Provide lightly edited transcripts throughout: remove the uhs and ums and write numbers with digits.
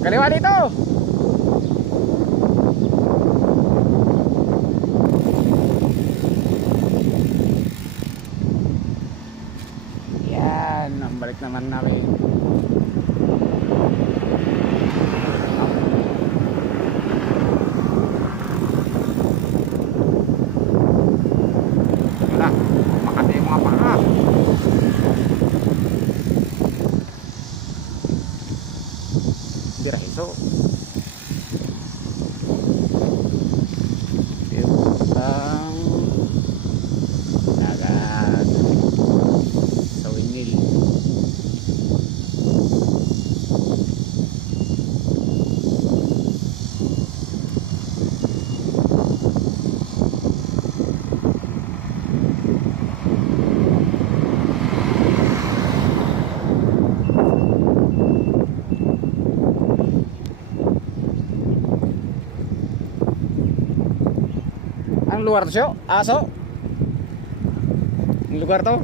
Kaliwa dito. Yan, balik naman namin. Wala, makati yung mga paa. Birahiso. Ang dagat sa windmill. Ang lugar to siyo? Aso? Ang lugar to?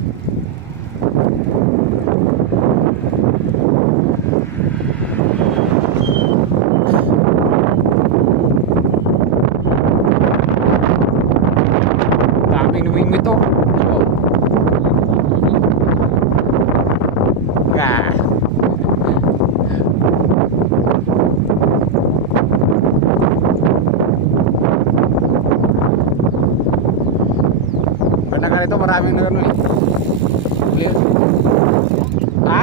Daming namimit to. Oh. Ah. Ganda ka rito, maraming na gano'n eh. Clear. Ha?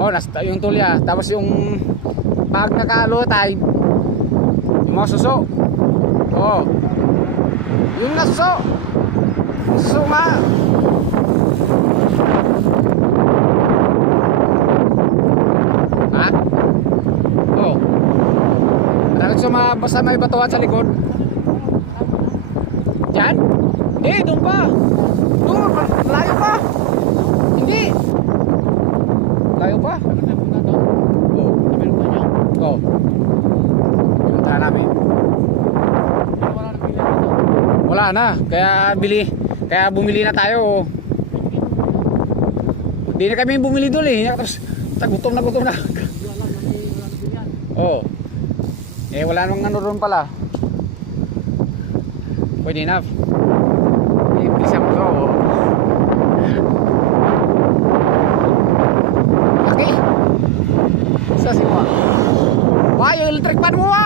Oh, nasta yung tulya. Tapos yung pag nakalutay, yung mga suso. Oh. Yung nasuso. Suso nga. Ha? Oh. Maraming sumabasa na ibatuan sa likod. Diyan? Hindi, doon pa. Doon, layo pa. Hindi. Layo pa. Oo. Oo. Punta namin. Wala na. Kaya bumili na tayo. Hindi na kami bumili doon eh. Tapos gutom na. Oo. Eh wala nang ano doon pala. Pwede na. Bisa mo to. Laki. Sa si Wa. Wah, yung electric pan mo wa.